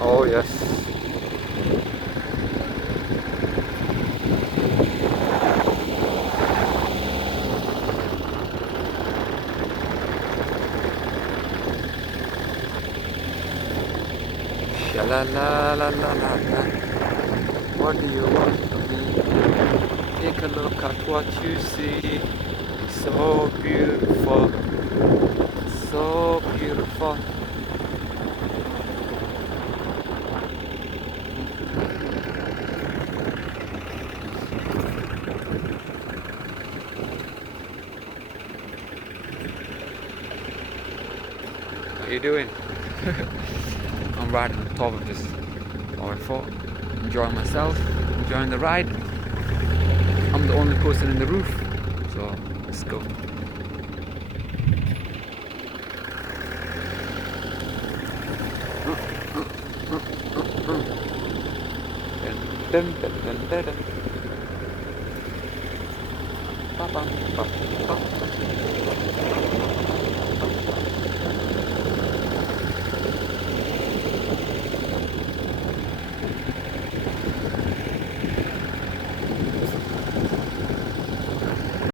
Oh yes. Sha la la la la la la. What do you want from me? Take a look at what you see. So beautiful, so beautiful. What are you doing? I'm riding on top of this R4, enjoying myself, enjoying the ride. I'm the only person in the roof, so let's go. Dun, dun, dun, dun, dun. Ba, ba, ba, ba, ba.